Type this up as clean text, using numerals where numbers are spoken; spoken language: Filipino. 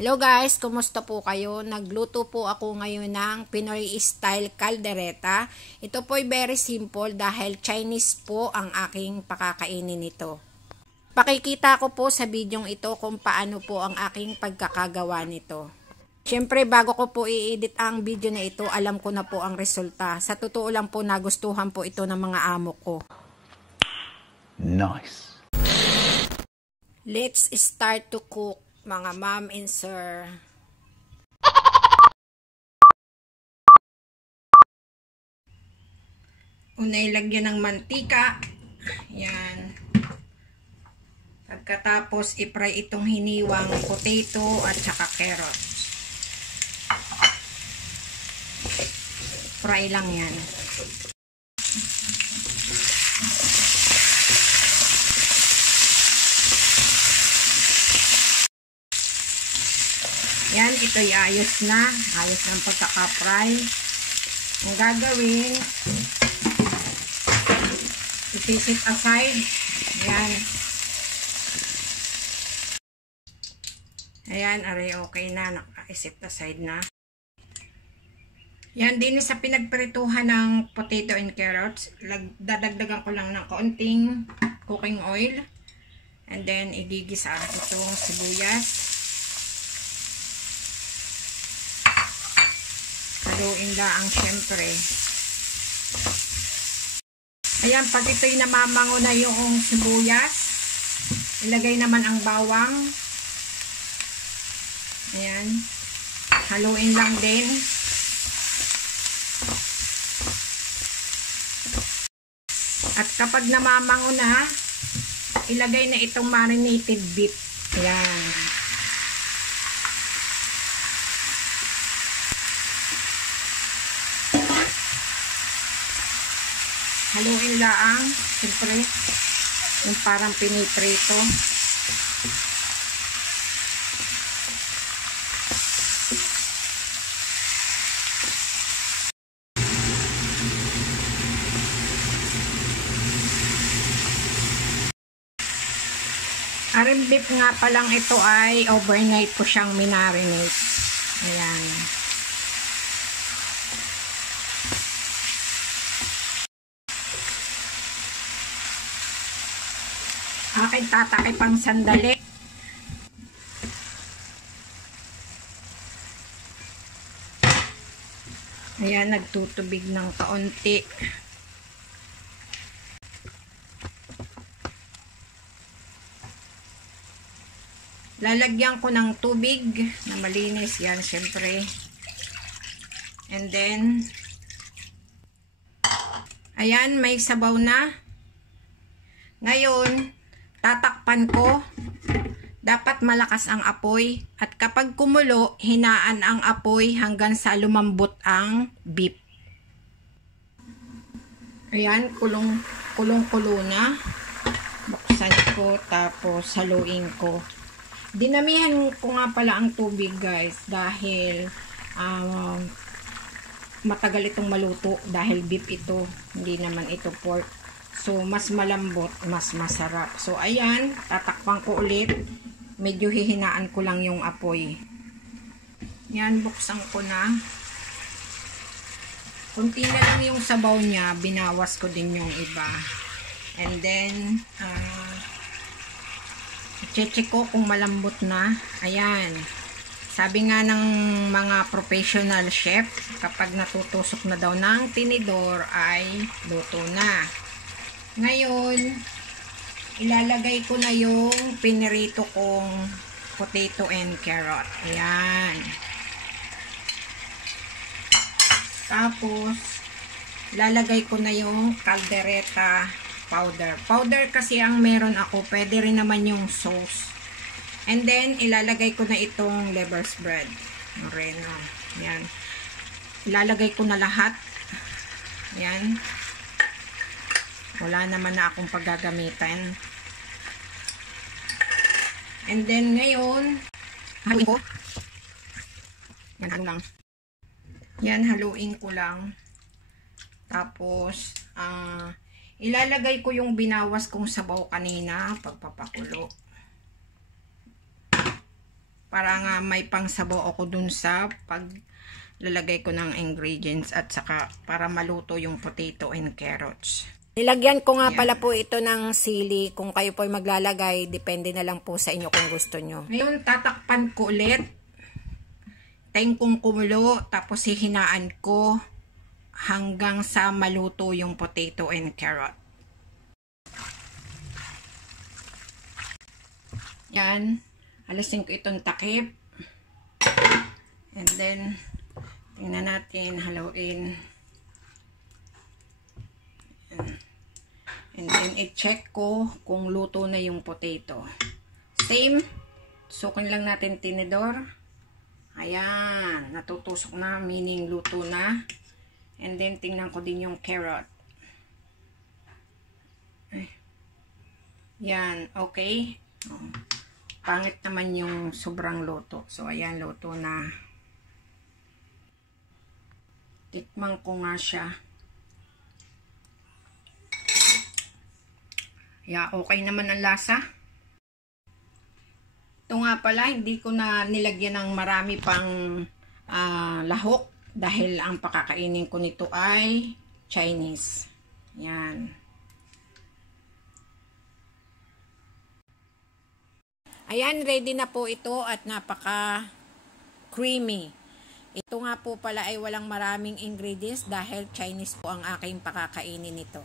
Hello guys, kumusta po kayo? Nagluto po ako ngayon ng Pinoy style caldereta. Ito po ay very simple dahil Chinese po ang aking pakakainin nito. Pakikita ko po sa bidyong ito kung paano po ang aking pagkakagawa nito. Siyempre bago ko po i-edit ang video na ito, alam ko na po ang resulta. Sa totoo lang po nagustuhan po ito ng mga amo ko. Nice. Let's start to cook, mga ma'am and sir. Unay lagyan ng mantika. Yan. Pagkatapos i-fry itong hiniwang potato at saka carrots. Fry lang yan. Yan, ito'y ayos na. Ayos na ang pagkaka-fry. Ang gagawin, ipisit aside. Ayan. Ayan, aray, okay na. Naka-isit aside na. Yan, din sa pinagprituhan ng potato and carrots. Dadagdagan ko lang ng kaunting cooking oil. And then, igigisa itong sibuyas. Haluin lang syempre. Ayan, pag ito'y namamango na yung sibuyas, ilagay naman ang bawang. Ayan. Haluin lang din. At kapag namamango na, ilagay na itong marinated beef. Ayan. Haluin lang, siyempre, yung parang piniprito. Aring beef nga palang ito ay overnight ko siyang minarinate. Ayan. Akin tatakay pang sandali. Ayan, nagtutubig ng kaunti. Lalagyan ko ng tubig na malinis. Yan, syempre. And then, ayan, may sabaw na. Ngayon, tatakpan ko. Dapat malakas ang apoy. At kapag kumulo, hinaan ang apoy hanggang sa lumambot ang beef. Ayan, kulong-kulo na. Buksan ko, tapos haluin ko. Dinamihan ko nga pala ang tubig guys. Dahil matagal itong maluto. Dahil beef ito. Hindi naman ito pork. So, mas malambot, mas masarap. So, ayan, tatakpan ko ulit. Medyo hihinaan ko lang yung apoy. Yan, buksan ko na. Kunti na lang yung sabaw niya. Binawas ko din yung iba. And then, check ko kung malambot na. Ayan. Sabi nga ng mga professional chef, kapag natutusok na daw ng tinidor, ay luto na. Ngayon, ilalagay ko na yung pinirito kong potato and carrot. Ayan. Tapos, ilalagay ko na yung caldereta powder. Powder kasi ang meron ako. Pwede rin naman yung sauce. And then, ilalagay ko na itong leber's bread. Moreno. Ayan. Ilalagay ko na lahat. Ayan. Wala naman na akong paggagamitan. And then, ngayon, haluin ko. Yan, halo lang. Yan, haluin ko lang. Tapos, ilalagay ko yung binawas kong sabaw kanina, pagpapakulo. para nga may pangsabaw ako dun sa paglalagay ko ng ingredients at saka para maluto yung potato and carrots. Nilagyan ko nga pala po ito ng sili. Kung kayo po ay maglalagay, depende na lang po sa inyo kung gusto nyo. Ngayon, tatakpan ko ulit. Tayin kong kumulo, tapos hihinaan ko hanggang sa maluto yung potato and carrot. Yan. Alisin ko itong takip. And then, tingnan natin, haluin. And then, i-check ko kung luto na yung potato. Same. Tusukin lang natin tinidor. Ayan. Natutusok na, meaning luto na. And then, tingnan ko din yung carrot. Yan. Okay. Pangit naman yung sobrang luto. So, ayan, luto na. Tikman ko nga siya. Yeah, okay naman ang lasa. Ito nga pala, hindi ko na nilagyan ng marami pang lahok dahil ang pakakainin ko nito ay Chinese. Yan. Ayan, ready na po ito at napaka creamy. Ito nga po pala ay walang maraming ingredients dahil Chinese po ang aking pakakainin nito.